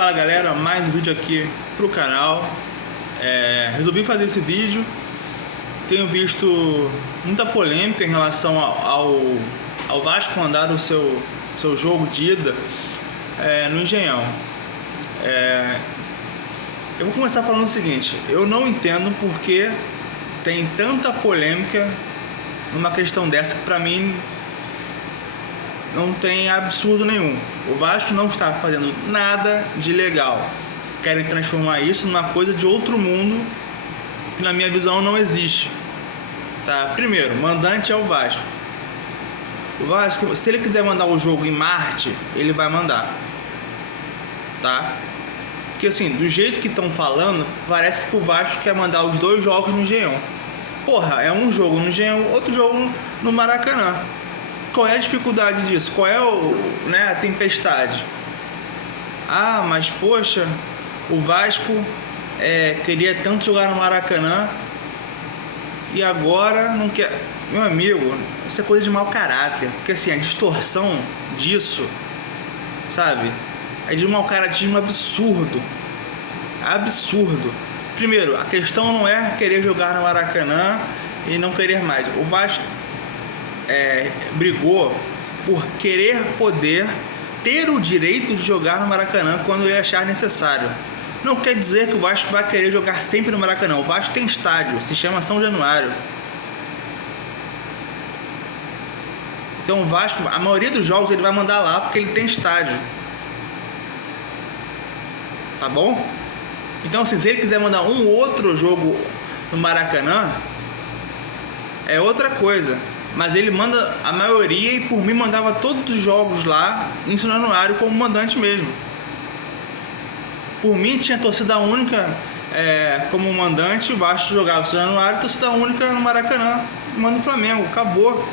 Fala galera, mais um vídeo aqui pro canal. Resolvi fazer esse vídeo. Tenho visto muita polêmica em relação ao Vasco mandar o seu jogo de ida no Engenhão. Eu vou começar falando o seguinte: eu não entendo porque tem tanta polêmica numa questão dessa que pra mim não tem absurdo nenhum. O Vasco não está fazendo nada de legal. Querem transformar isso numa coisa de outro mundo que na minha visão não existe. Tá? Primeiro, mandante é o Vasco. O Vasco, se ele quiser mandar o jogo em Marte, ele vai mandar. Tá? Porque assim, do jeito que estão falando, parece que o Vasco quer mandar os dois jogos no Engenhão. Porra, é um jogo no Engenhão, outro jogo no Maracanã. Qual é a dificuldade disso? Qual é a tempestade? Ah, mas poxa, o Vasco queria tanto jogar no Maracanã e agora não quer. Meu amigo, isso é coisa de mau caráter. Porque assim, a distorção disso, sabe, é de um mau caratismo absurdo. Absurdo. Primeiro, a questão não é querer jogar no Maracanã e não querer mais. O Vasco brigou por querer poder ter o direito de jogar no Maracanã quando ele achar necessário. Não quer dizer que o Vasco vai querer jogar sempre no Maracanã. O Vasco tem estádio, se chama São Januário. Então o Vasco, a maioria dos jogos ele vai mandar lá porque ele tem estádio. Tá bom? Então assim, se ele quiser mandar um outro jogo no Maracanã, é outra coisa. Mas ele manda a maioria e por mim mandava todos os jogos lá em São Januário como mandante mesmo. Por mim tinha torcida única como mandante, o Vasco jogava em São Januário, torcida única no Maracanã, manda o Flamengo, acabou.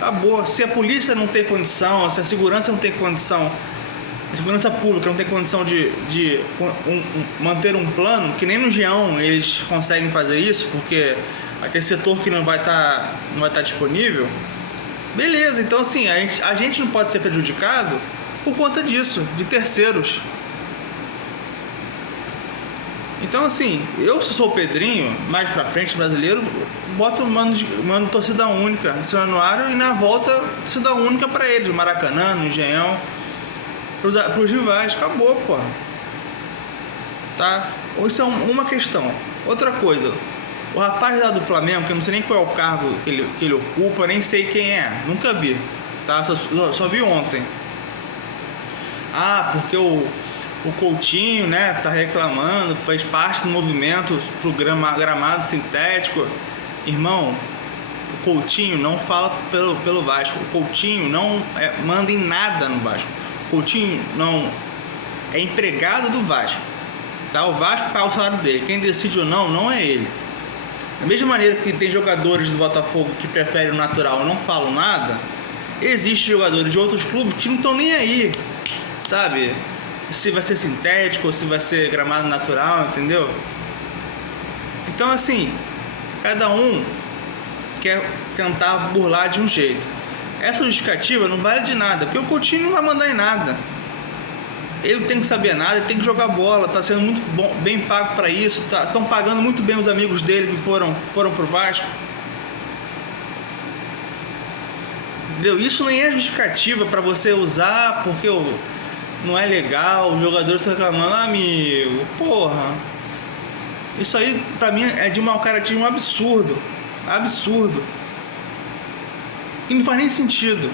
Acabou. Se a polícia não tem condição, se a segurança não tem condição, a segurança pública não tem condição de manter um plano, que nem no Engenhão eles conseguem fazer isso, porque vai ter setor que não vai estar disponível. Beleza, então assim, a gente não pode ser prejudicado por conta disso, de terceiros. Então assim, eu sou o Pedrinho, mais pra frente, brasileiro, mando torcida única no São Januário e na volta torcida única pra eles, no Maracanã, no Engenhão, pros rivais, acabou, pô. Tá? Isso é uma questão. Outra coisa, o rapaz lá do Flamengo, que eu não sei nem qual é o cargo que ele ocupa, nem sei quem é, nunca vi, tá? Só vi ontem. Ah, porque o Coutinho, né, tá reclamando, fez parte do movimento pro gramado sintético. Irmão, o Coutinho não fala pelo Vasco. O Coutinho não manda em nada no Vasco. O Coutinho não é empregado do Vasco, tá? O Vasco paga o salário dele. Quem decide ou não é ele. Da mesma maneira que tem jogadores do Botafogo que preferem o natural e não falam nada, existem jogadores de outros clubes que não estão nem aí, sabe? Se vai ser sintético ou se vai ser gramado natural, entendeu? Então assim, cada um quer tentar burlar de um jeito. Essa justificativa não vale de nada, porque o Coutinho não vai mandar em nada. Ele não tem que saber nada, ele tem que jogar bola, tá sendo muito bem pago para isso, estão pagando muito bem os amigos dele que foram pro Vasco. Entendeu? Isso nem é justificativa para você usar porque não é legal, os jogadores estão reclamando. Ah, amigo, porra. Isso aí pra mim é de mau caratismo absurdo. Absurdo. E não faz nem sentido.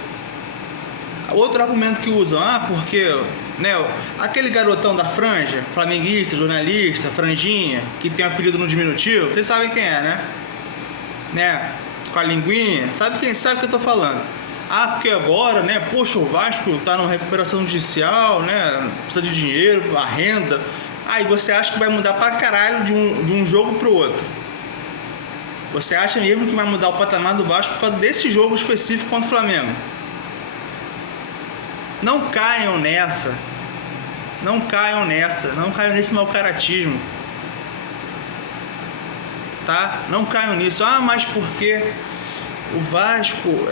Outro argumento que usam, porque, né, aquele garotão da franja, flamenguista, jornalista, franjinha, que tem apelido no diminutivo, vocês sabem quem é, né? Com a linguinha, sabe o que eu tô falando? Porque agora, né, poxa, o Vasco tá numa recuperação judicial, né, precisa de dinheiro, a renda. E você acha que vai mudar pra caralho de um jogo pro outro? Você acha mesmo que vai mudar o patamar do Vasco por causa desse jogo específico contra o Flamengo? Não caiam nessa. Não caiam nesse mau caratismo. Tá? Não caiam nisso. Mas porque o Vasco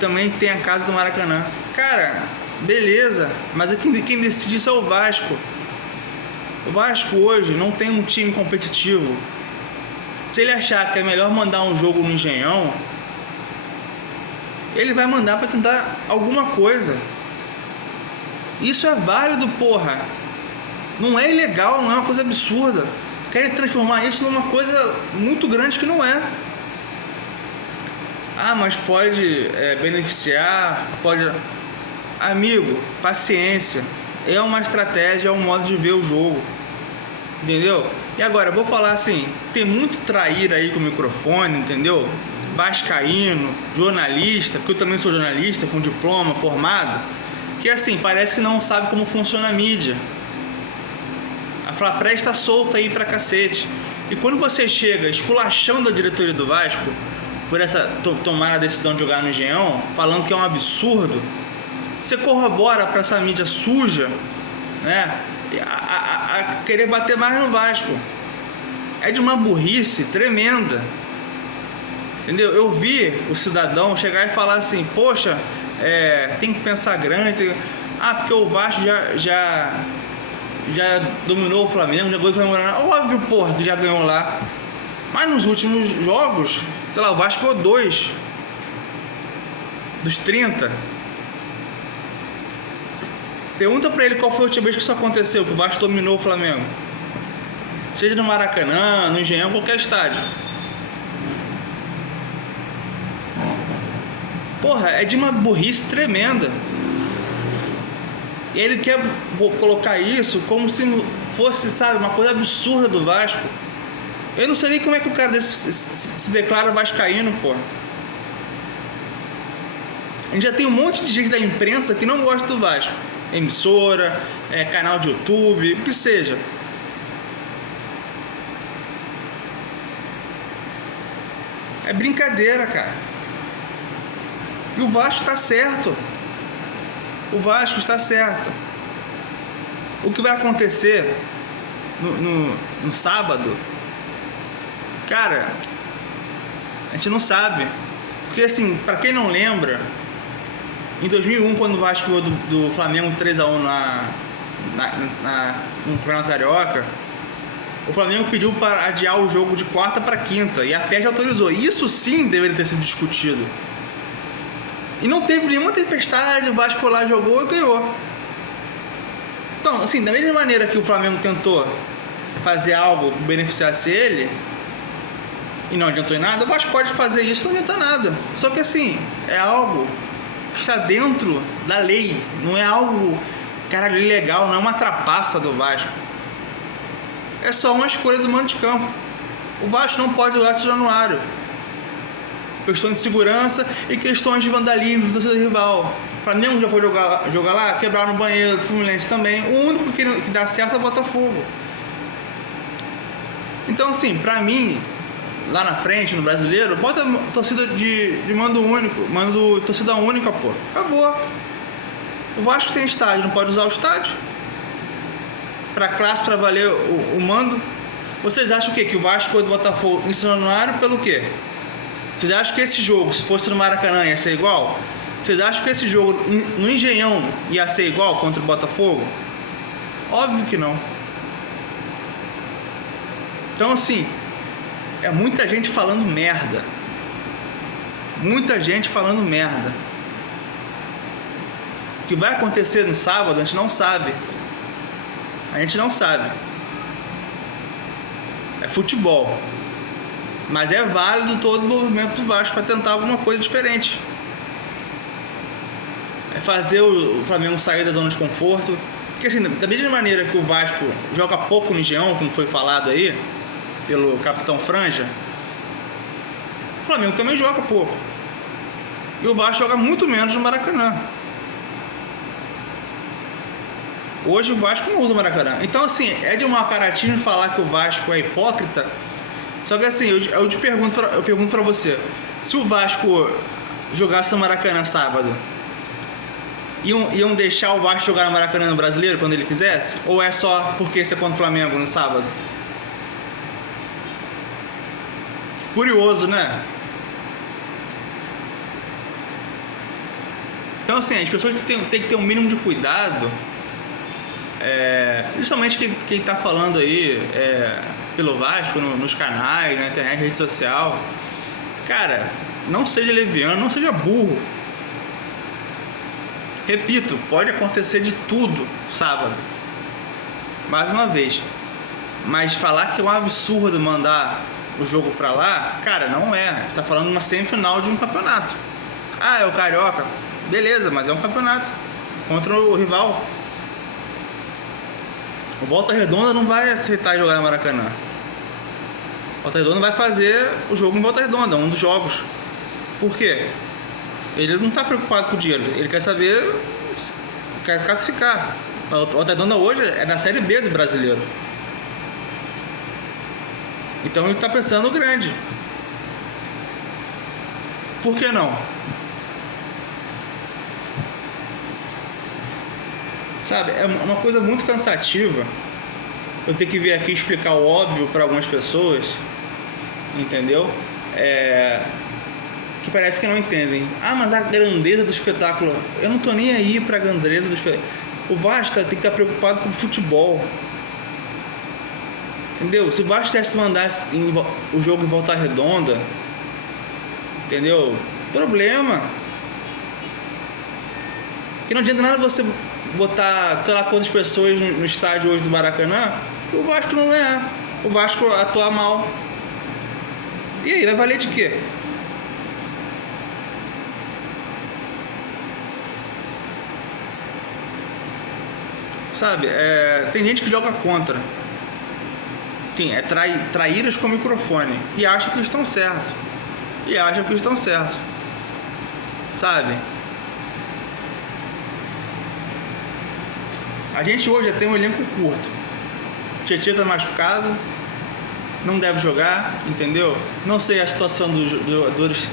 também tem a casa do Maracanã. Cara, beleza, mas quem decide isso é o Vasco. O Vasco hoje não tem um time competitivo. Se ele achar que é melhor mandar um jogo no Engenhão, ele vai mandar para tentar alguma coisa. Isso é válido, porra. Não é ilegal, não é uma coisa absurda. Querem transformar isso numa coisa muito grande que não é. Ah, mas pode beneficiar, pode... Amigo, paciência. É uma estratégia, é um modo de ver o jogo. Entendeu? E agora, eu vou falar assim, tem muito traíra aí com o microfone, entendeu? Vascaíno, jornalista, porque eu também sou jornalista, com diploma, formado, que assim, parece que não sabe como funciona a mídia. A Flapré está solta aí pra cacete. E quando você chega esculachando a diretoria do Vasco por essa tomar a decisão de jogar no Engenhão, falando que é um absurdo, você corrobora para essa mídia suja, né, a querer bater mais no Vasco. É de uma burrice tremenda. Entendeu? Eu vi o cidadão chegar e falar assim, poxa, tem que pensar grande, porque o Vasco já dominou o Flamengo, já ganhou o Flamengo. Óbvio, porra, que já ganhou lá. Mas nos últimos jogos, sei lá, o Vasco ganhou 2 dos 30. Pergunta pra ele qual foi a última vez que isso aconteceu, que o Vasco dominou o Flamengo. Seja no Maracanã, no Engenhão, qualquer estádio. Porra, é de uma burrice tremenda. E ele quer colocar isso como se fosse, sabe, uma coisa absurda do Vasco. Eu não sei nem como é que o cara desse se declara vascaíno, pô. A gente já tem um monte de gente da imprensa que não gosta do Vasco. Emissora, canal de YouTube, o que seja. É brincadeira, cara. E o Vasco está certo. O Vasco está certo. O que vai acontecer no sábado, cara, a gente não sabe. Porque assim, para quem não lembra, em 2001, quando o Vasco ganhou do Flamengo 3-1 no Campeonato Carioca, o Flamengo pediu para adiar o jogo de quarta para quinta e a FED autorizou. Isso sim deveria ter sido discutido. E não teve nenhuma tempestade, o Vasco foi lá, jogou e ganhou. Então, assim, da mesma maneira que o Flamengo tentou fazer algo que beneficiasse ele e não adiantou em nada, o Vasco pode fazer isso e não adianta nada. Só que assim, é algo que está dentro da lei, não é algo, caralho, ilegal, não é uma trapaça do Vasco. É só uma escolha do mando de campo. O Vasco não pode jogar esse Januário. Questões de segurança e questões de vandalismo do torcedor rival. O Flamengo já foi jogar lá, quebraram o banheiro do Fluminense também. O único que dá certo é o Botafogo. Então, assim, pra mim, lá na frente, no Brasileiro, bota torcida de mando único, torcida única, pô. Acabou. O Vasco tem estádio, não pode usar o estádio. Pra classe, pra valer o mando. Vocês acham o quê? Que o Vasco ou do Botafogo em São Januário pelo quê? Vocês acham que esse jogo, se fosse no Maracanã, ia ser igual? Vocês acham que esse jogo no Engenhão ia ser igual contra o Botafogo? Óbvio que não. Então, assim, é muita gente falando merda. Muita gente falando merda. O que vai acontecer no sábado, a gente não sabe. A gente não sabe. É futebol. Mas é válido todo o movimento do Vasco para tentar alguma coisa diferente. É fazer o Flamengo sair da zona de conforto. Porque assim, da mesma maneira que o Vasco joga pouco no Engenhão, como foi falado aí pelo capitão Franja, o Flamengo também joga pouco. E o Vasco joga muito menos no Maracanã. Hoje o Vasco não usa o Maracanã. Então assim, é de mau caratismo falar que o Vasco é hipócrita. Só que assim, eu pergunto pra você, se o Vasco jogasse no Maracanã sábado, iam deixar o Vasco jogar no Maracanã no Brasileiro quando ele quisesse? Ou é só porque você é contra o Flamengo no sábado? Curioso, né? Então Então, assim, as pessoas têm que ter um mínimo de cuidado, principalmente quem tá falando aí pelo Vasco, nos canais, na internet, rede social. Cara, não seja leviano, não seja burro. Repito, pode acontecer de tudo sábado. Mais uma vez. Mas falar que é um absurdo mandar o jogo pra lá, cara, não é. A gente tá falando de uma semifinal de um campeonato. Ah, é o Carioca. Beleza, mas é um campeonato contra o rival. O Volta Redonda não vai aceitar jogar no Maracanã. O Volta Redonda vai fazer o jogo em Volta Redonda, um dos jogos. Por quê? Ele não está preocupado com o dinheiro, ele quer saber, quer classificar. O Volta Redonda hoje é na Série B do Brasileiro. Então ele está pensando grande. Por que não? Sabe, é uma coisa muito cansativa eu ter que vir aqui explicar o óbvio para algumas pessoas, entendeu? Que parece que não entendem. Ah, mas a grandeza do espetáculo, eu não tô nem aí pra grandeza do espetáculo. O Vasco tem que estar preocupado com o futebol, entendeu? Se o Vasco tivesse mandasse o jogo em Volta Redonda, entendeu? Problema. Porque não adianta nada você botar, sei lá, quantas pessoas no estádio hoje do Maracanã, e o Vasco não ganhar, o Vasco atuar mal. E aí, vai valer de quê? Sabe, tem gente que joga contra. Enfim, traíras com o microfone. E acham que estão certos. Sabe? A gente hoje já tem um elenco curto. Tietê tá machucado, não deve jogar, entendeu? Não sei a situação dos jogadores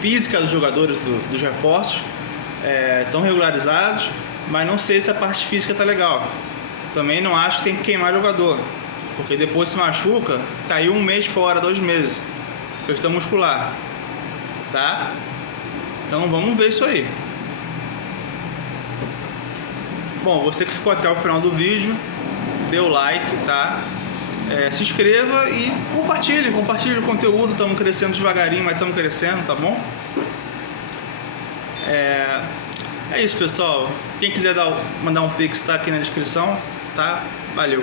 física dos jogadores dos reforços. Estão regularizados, mas não sei se a parte física tá legal. Também não acho que tem que queimar jogador, porque depois se machuca, caiu 1 mês fora, 2 meses, questão muscular, tá? Então vamos ver isso aí. Bom, você que ficou até o final do vídeo, dê o like, tá? Se inscreva e compartilhe o conteúdo. Estamos crescendo devagarinho, mas estamos crescendo, tá bom? É isso, pessoal. Quem quiser mandar um pix, tá aqui na descrição, tá? Valeu!